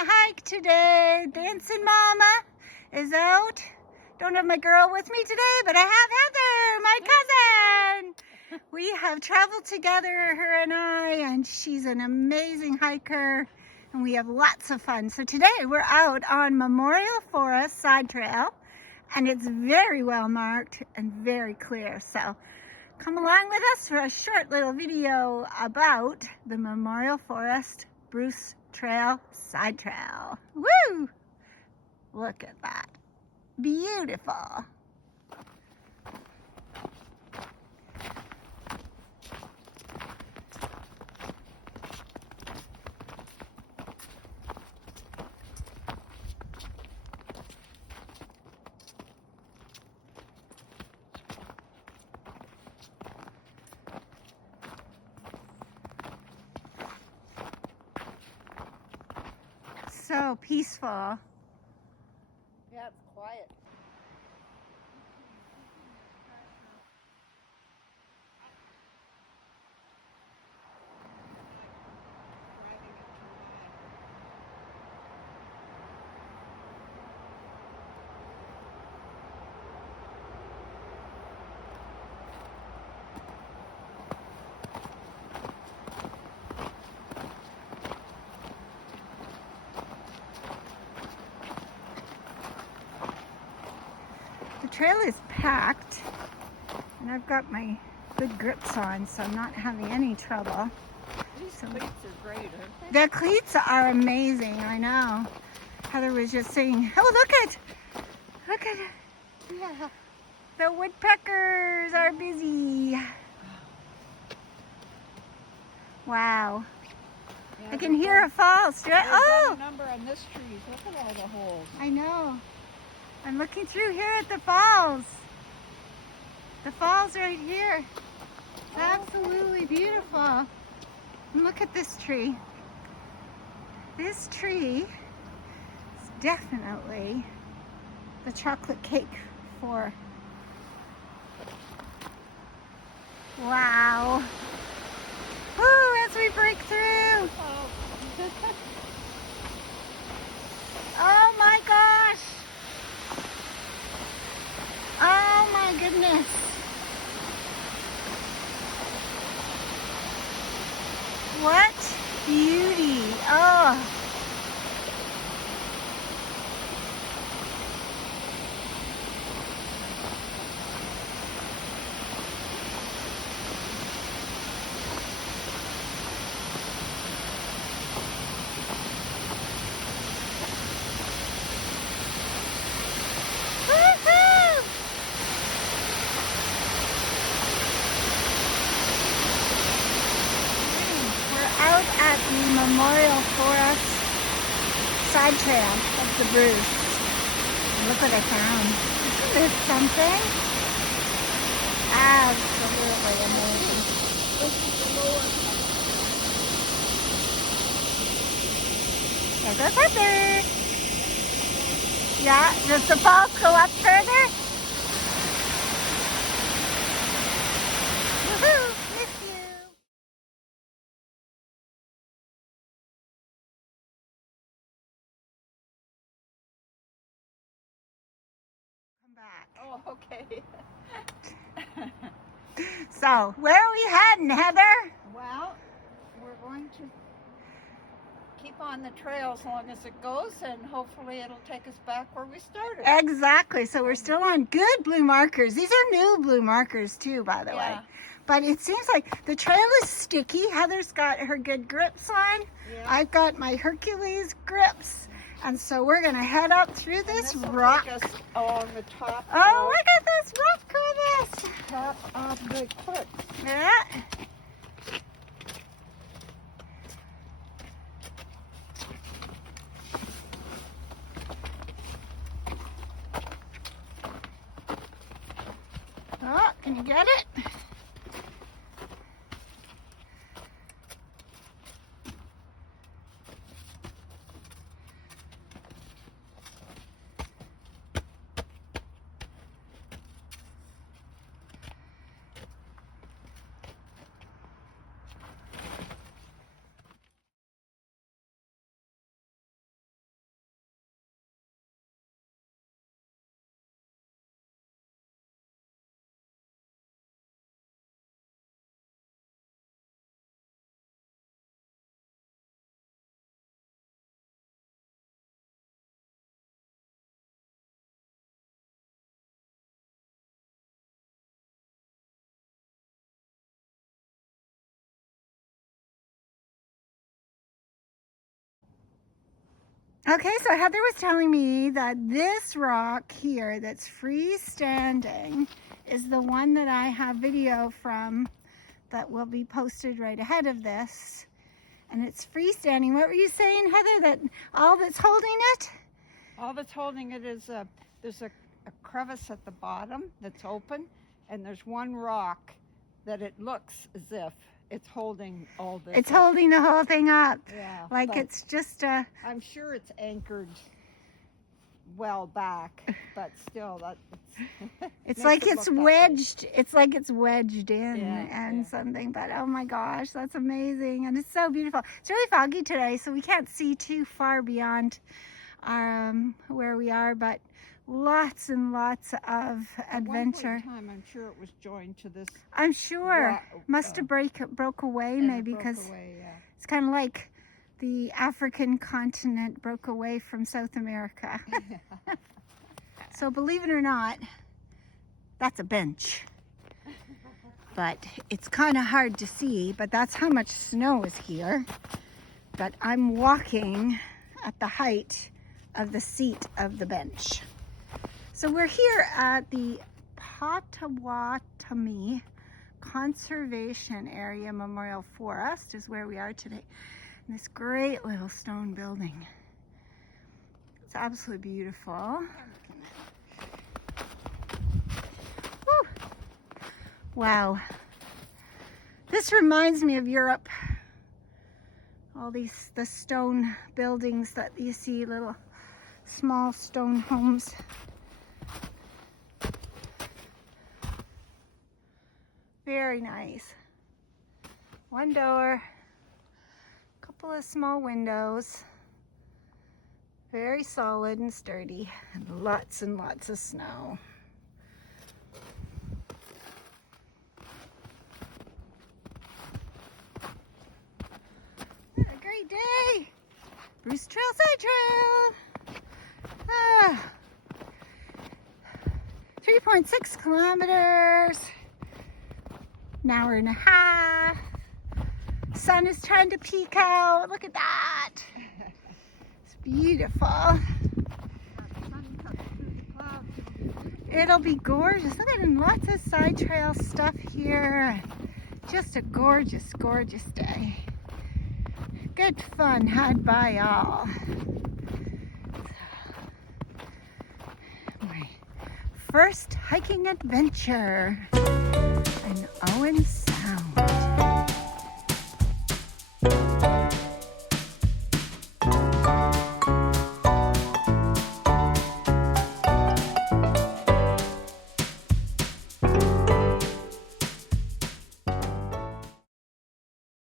a hike today. Dancing Mama is out. Don't have my girl with me today, but I have Heather, my cousin. We have traveled together, her and I, and she's an amazing hiker, and we have lots of fun. So today we're out on Memorial Forest Side Trail, and it's very well marked and very clear. So come along with us for a short little video about the Memorial Forest Bruce Trail Side Trail. Woo! Look at that. Beautiful. So peaceful. Yeah, it's quiet. The trail is packed, and I've got my good grips on, so I'm not having any trouble. These cleats are great, aren't The cleats are amazing, I know. Heather was just saying, oh, look at it. Yeah. The woodpeckers are busy. Wow. Yeah, I can hear a fall straight. Oh! a number on this tree. Look at all the holes. I know. I'm looking through here at the falls. The falls right here. It's absolutely beautiful. And look at this tree. This tree is definitely the chocolate cake for. Wow. Woo, as we break through. Oh my gosh. Oh my goodness. What beauty. Oh. Out at the Memorial Forest Side Trail of the Bruce. Look what I found. Isn't this something? Absolutely amazing. There goes Heather. Yeah, does the falls go up further? Woohoo! Miss you. Back. Oh, okay. So, where are we heading, Heather? Well, we're going to keep on the trail as long as it goes, and hopefully it'll take us back where we started. Exactly. So we're still on good blue markers. These are new blue markers too, by the way. But it seems like the trail is sticky. Heather's got her good grips on. Yeah. I've got my Hercules grips. And so we're going to head up through this rock. Take us along the top. Oh, look at this rock crevice. Top of the cliff. Yeah. Oh, can you get it? Okay, so Heather was telling me that this rock here that's freestanding is the one that I have video from that will be posted right ahead of this. And it's freestanding. What were you saying, Heather, that all that's holding it? All that's holding it is there's a crevice at the bottom that's open, and there's one rock that it looks as if it's holding all this. It's holding the whole thing up. Yeah. Like it's just a... I'm sure it's anchored well back, but still it's like it's wedged. It's like it's wedged in yeah. something. But oh my gosh, that's amazing, and it's so beautiful. It's really foggy today, so we can't see too far beyond our where we are, but lots and lots of adventure. At one point in time, I'm sure it was joined to this. I'm sure must have broke away maybe because it's kind of like the African continent broke away from South America. So believe it or not, that's a bench. But it's kind of hard to see, but that's how much snow is here. But I'm walking at the height of the seat of the bench. So we're here at the Potawatomi Conservation Area Memorial Forest is where we are today. And this great little stone building. It's absolutely beautiful. Woo. Wow. This reminds me of Europe. All the stone buildings that you see, little small stone homes. Very nice. One door, couple of small windows, very solid and sturdy, and lots of snow. A great day. Bruce Trail Side Trail. 3.6 kilometers. An hour and a half. Sun is trying to peek out. Look at that. It's beautiful. It'll be gorgeous. Look at lots of side trail stuff here. Just a gorgeous, gorgeous day. Good fun had by all. My first hiking adventure in Owen